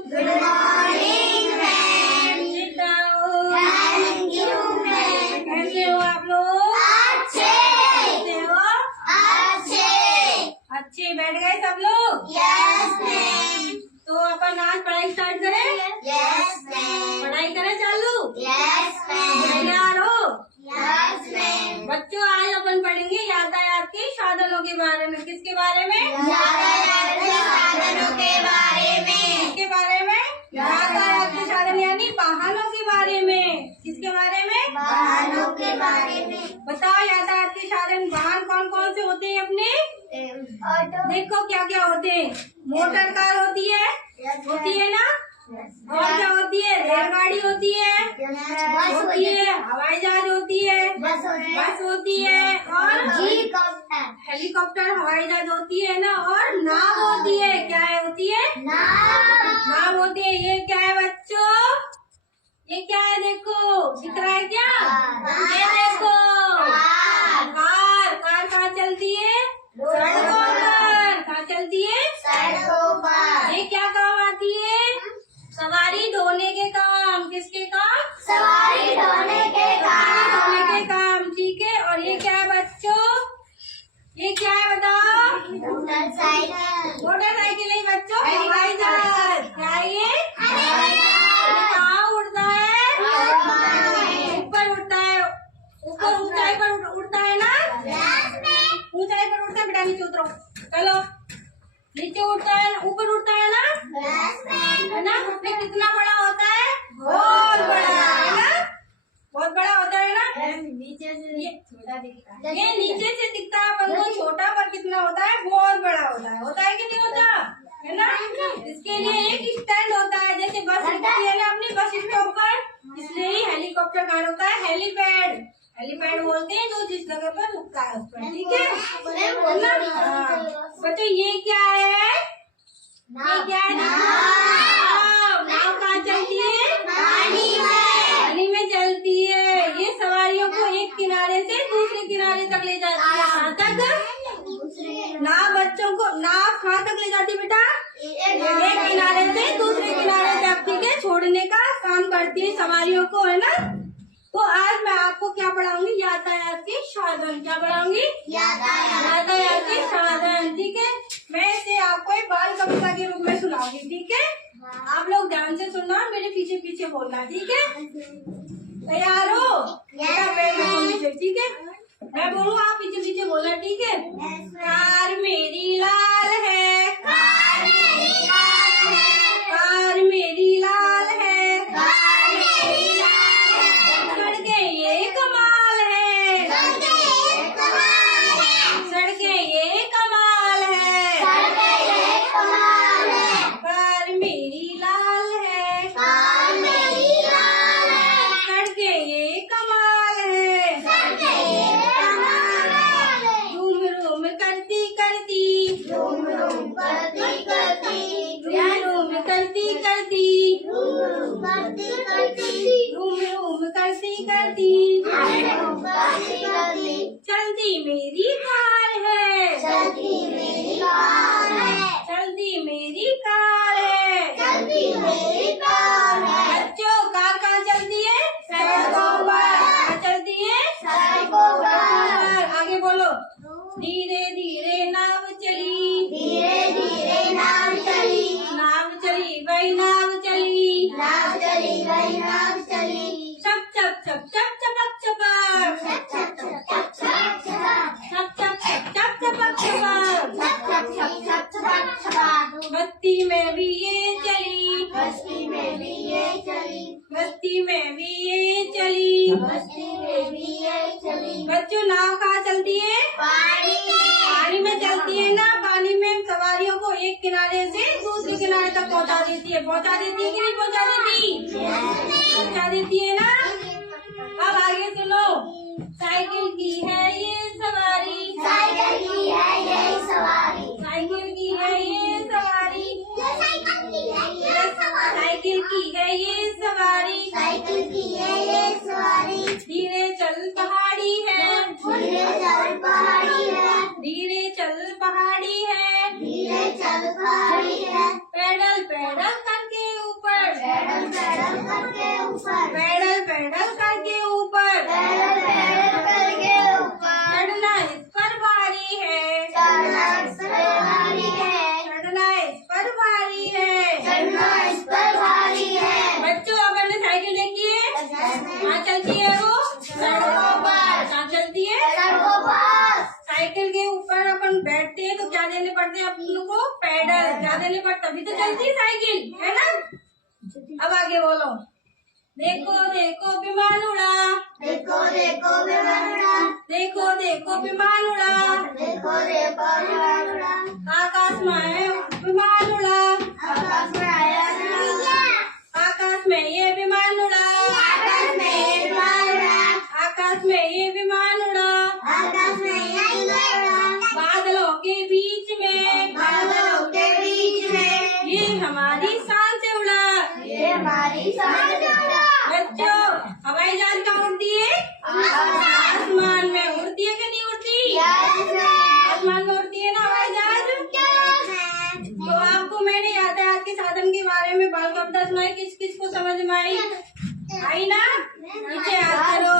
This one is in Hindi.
Good morning, ma'am. Sit down. Thank you, ma'am. कैसे हो आप लोग? अच्छे कैसे हो? अच्छे बैठ गए सब लोग? Yes, ma'am. तो अपन आज पढ़ाई स्टार्ट करें? Yes, ma'am. पढ़ाई करें चालू? Yes, ma'am. तैयार हो? Yes, ma'am. बच्चों आज अपन पढ़ेंगे यातायात के साधनों के बारे में। किसके बारे में? यातायात के साधनों के बारे में। किसके बारे में? यातायात के साधन यानी वाहनों के बारे में। किसके बारे में? वाहनों के बारे में। बताओ यातायात के साधन वाहन कौन कौन से होते हैं अपने? ऑटो। देखो क्या क्या होते हैं। मोटर कार होती है ना? और क्या होती है? रेलगाड़ी होती है, होती है, हवाई जहाज होती है, बस होती है, और हेलीकॉप्टर हवाई जहाज होती है ना, और नाव होती है। क्या है होती है? नाव होती है। ये क्या है बच्चों? ये क्या है? देखो दिख रहा है क्या? ये देखो कार। कार कहाँ चलती है? सड़कों पर। कहाँ चलती है? सड़कों पर। ये क्या काम आती है? सवारी ढोने के काम। किसके काम? सवारी ढोने के सवारी ढोने काम। के काम। ठीक है। और ये क्या है बच्चों? ये क्या है बताओ? मोटरसाइकिल। मोटरसाइकिल नहीं बच्चों, हवाई जहाज। क्या है ये? ये कहाँ उड़ता है? ऊपर उड़ता है। ऊपर ऊंचाई पर उड़ता है ना? ऊंचाई पर उड़ता है। बेटा नीचे उतरो। चलो नीचे उड़ता है, ऊपर उड़ता है ना? है ना? उसमें कितना बड़ा होता है? बहुत बड़ा है ना? बहुत बड़ा होता है ना? नीचे से छोटा दिखता है। ये नीचे से दिखता है अपन को छोटा, पर कितना होता है? बहुत बड़ा होता है। होता है कि नहीं होता? है ना? इसके लिए एक स्टैंड होता है, जैसे बस रुकती है ना अपनी बस स्टॉप पर, इसलिए ही हेलीकॉप्टर कार होता है हेलीपैड। हेलीपैड बोलते हैं जो जिस जगह पर रुकता है उस पर। ठीक है ना? बच्चों ये क्या है? ये क्या है? नाव। नाव कहाँ चलती है? पानी में चलती है। ये सवारियों को एक किनारे से दूसरे किनारे तक ले जाती है। कहाँ तक? नाव बच्चों को नाव कहाँ तक ले जाती है बेटा? एक किनारे से दूसरे किनारे तक। ठीक है। छोड़ने का काम करती है सवारियों को, है ना? तो आज मैं आपको क्या पढ़ाऊंगी? यातायात के साधन। क्या पढ़ाऊंगी? यातायात के साधन। ठीक है। मैं इसे आपको एक बाल कविता के रूप में सुनाऊंगी। ठीक है। आप लोग ध्यान से सुनना, मेरे पीछे पीछे बोलना। ठीक है। तैयार हो? ठीक है। मैं बोलूँ आप पीछे पीछे बोलना। ठीक है। कार मेरी लाल है, कार मेरी लाल है, सड़कें ये कमाल है, सड़कें ये कमाल है, कार मेरी लाल है, सड़कें ये कमाल है, रूम रूम करती करती, रूम रूम करती करती, रूम रूम करती करती, चलती मेरी कार है, चलती मेरी कार है। बच्चों कार कहाँ चलती है? सड़कों पर। कहाँ चलती है? सड़कों पर। आगे बोलो। धीरे धीरे नाव चली, नाव चली वही नाव चली, चप चप चप चप चपक चपक, चप चप चपक चपक। बस्ती में भी ये चली, बस्ती में भी ये चली। बच्चों नाव कहाँ चलती है? पानी में चलती है ना? पानी में सवारियों को एक किनारे से दूसरे किनारे तक पहुँचा देती है। पहुँचा देती है कि नहीं पहुँचा देती? पहुँचा देती है ना? अब आगे सुनो। साइकिल की है ये सवारी, साइकिल की है ये सवारी, साइकिल की है ये सवारी। धीरे चल पहाड़ी है, धीरे चल पहाड़ी है, पैडल पैडल करके पैडल करके ऊपर, पैडल पैडल करके ऊपर, पैडल पैडल करके ऊपर, चढ़ना इस पर भारी है, चढ़ना इस पर भारी है, चढ़ना इस पर भारी है, चढ़ना इस पर भारी है। बच्चों अपन ने साइकिल देखी है, कहाँ चलती है वो? सड़कों पर, कहाँ चलती है? सड़कों पर। साइकिल के ऊपर अपन बैठते हैं तो क्या देने पड़ते हैं अपन लोग को? पैडल। क्या देने पड़ते, तभी तो चलती है साइकिल, है ना? अब आगे बोलो। देखो देखो विमान उड़ा, देखो देखो विमान उड़ा, देखो देखो विमान उड़ा, देखो देखो विमान उड़ा, आकाश में विमान उड़ा, आकाश में आया विमान, आकाश में ये विमान उड़ा, आकाश में ये विमान उड़ा, आकाश में ये विमान उड़ा, आकाश में ये विमान उड़ा, बादलों के बीच में, बादलों के बीच में, ये हमारी शान से उड़ा। ये हमारी शान से उड़ा। बच्चों, हवाई जहाज कहाँ उड़ती है? आसमान में उड़ती है कि नहीं उड़ती? आसमान में उड़ती है ना हवाई जहाज। तो आपको मैंने यातायात के साधन के बारे में बाल कविता सुनाई, किस किस को समझ में आई? आई ना? नीचे हाथ करो।